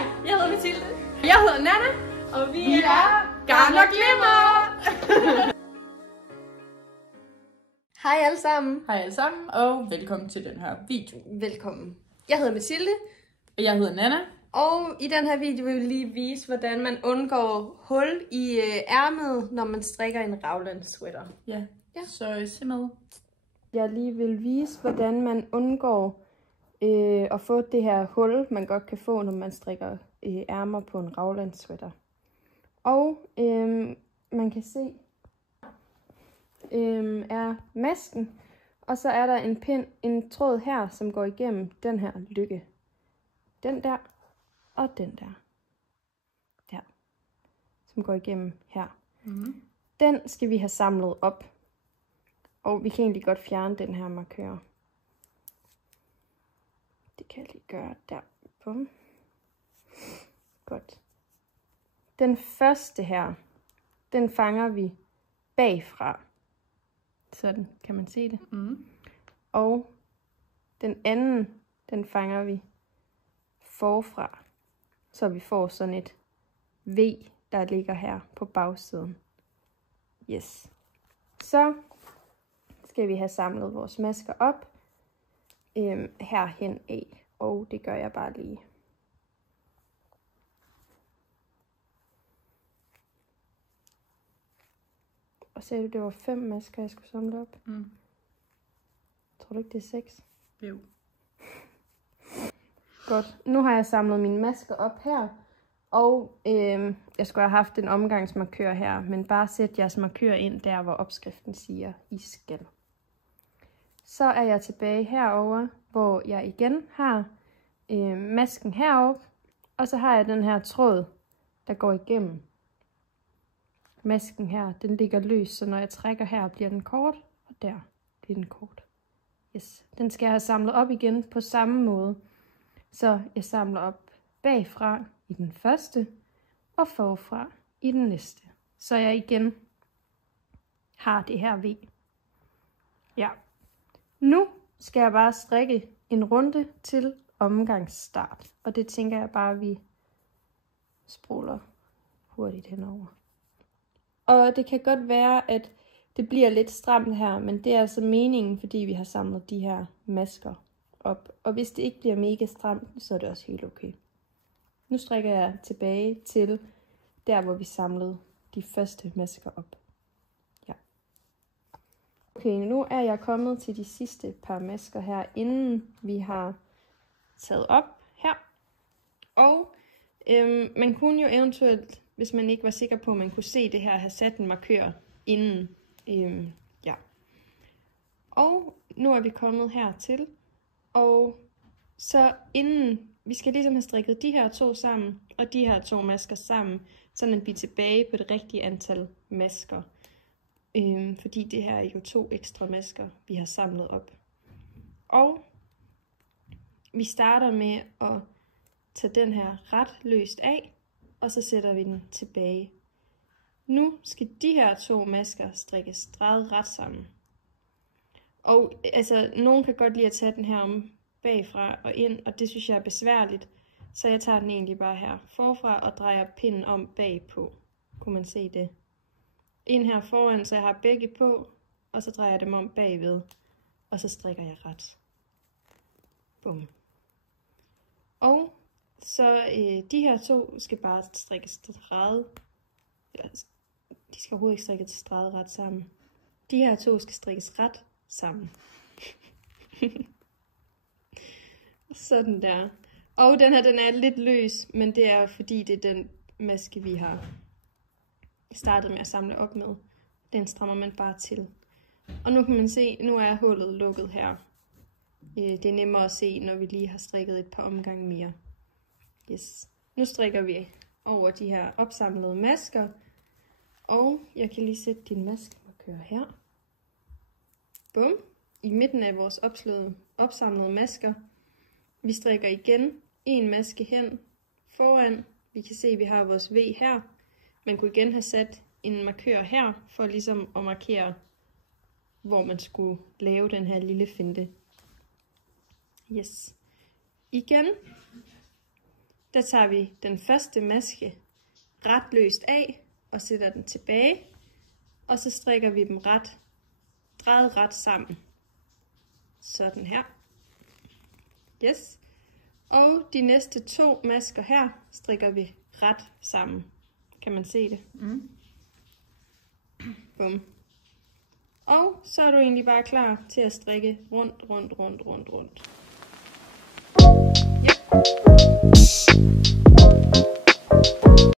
Hej, jeg hedder Mathilde. Jeg hedder Nana. Og vi er Garn og Glimmer. Hej alle sammen. Hej alle sammen, og velkommen til den her video. Velkommen. Jeg hedder Mathilde. Og jeg hedder Nana. Og i den her video vil vi lige vise, hvordan man undgår hul i ærmet, når man strikker en raglan sweater. Ja. Så se med. Jeg lige vil vise, hvordan man undgår at få det her hul, man godt kan få, når man strikker ærmer på en raglan sweater. Og man kan se er masken, og så er der en tråd her, som går igennem den her lykke. Den der og den der, som går igennem her. Mm-hmm. Den skal vi have samlet op, og vi kan egentlig godt fjerne den her markør. Det kan jeg lige gøre der. Bum. Godt. Den første her, den fanger vi bagfra. Sådan kan man se det. Mm. Og den anden, den fanger vi forfra. Så vi får sådan et V, der ligger her på bagsiden. Yes. Så skal vi have samlet vores masker op herhen af. Og det gør jeg bare lige. Og sagde du, det var 5 masker, jeg skulle samle op? Mm. Tror du ikke, det er 6? Jo. Godt. Nu har jeg samlet mine masker op her. Og jeg skulle have haft en omgangsmarkør her. Men bare sæt jeres markør ind der, hvor opskriften siger, I skal. Så er jeg tilbage herover, hvor jeg igen har masken heroppe. Og så har jeg den her tråd, der går igennem masken her. Den ligger løs, så når jeg trækker her, bliver den kort. Og der bliver den kort. Yes. Den skal jeg have samlet op igen på samme måde. Så jeg samler op bagfra i den første, og forfra i den næste. Så jeg igen har det her V. Ja. Nu skal jeg bare strikke en runde til omgangsstart. Og det tænker jeg bare, at vi spoler hurtigt henover. Og det kan godt være, at det bliver lidt stramt her, men det er altså meningen, fordi vi har samlet de her masker op. Og hvis det ikke bliver mega stramt, så er det også helt okay. Nu strikker jeg tilbage til der, hvor vi samlede de første masker op. Ja. Okay, nu er jeg kommet til de sidste par masker her, inden vi har taget op her. Og man kunne jo eventuelt, hvis man ikke var sikker på, at man kunne se det her, have sat en markør inden. Ja. Og nu er vi kommet hertil. Og så inden, vi skal ligesom have strikket de her 2 sammen, og de her 2 masker sammen, sådan at vi er tilbage på det rigtige antal masker. Fordi det her er jo 2 ekstra masker, vi har samlet op. Og vi starter med at tage den her ret løst af, og så sætter vi den tilbage. Nu skal de her 2 masker strikkes streget ret sammen. Og altså, nogen kan godt lide at tage den her om bagfra og ind, og det synes jeg er besværligt. Så jeg tager den egentlig bare her forfra og drejer pinden om bagpå. Kunne man se det? Ind her foran, så jeg har begge på, og så drejer jeg dem om bagved. Og så strikker jeg ret. Bum. Og så de her 2 skal bare strikkes streget. De skal overhovedet ikke strikkes streget ret sammen. De her 2 skal strikkes ret sammen. Sådan der. Og den her, den er lidt løs, men det er fordi det er den maske, vi har startet med at samle op med. Den strammer man bare til. Og nu kan man se, nu er hullet lukket her. Det er nemmere at se, når vi lige har strikket et par omgange mere. Yes. Nu strikker vi over de her opsamlede masker. Og jeg kan lige sætte din maskemarkør her. Bum. I midten af vores opsamlede masker. Vi strikker igen en maske hen foran. Vi kan se, at vi har vores V her. Man kunne igen have sat en markør her, for ligesom at markere, hvor man skulle lave den her lille finte. Yes. Igen der tager vi den første maske ret løst af og sætter den tilbage, og så strikker vi dem drejet ret sammen. Sådan her. Yes. Og de næste 2 masker her strikker vi ret sammen. Kan man se det? Bum. Og så er du egentlig bare klar til at strikke rundt. Ja.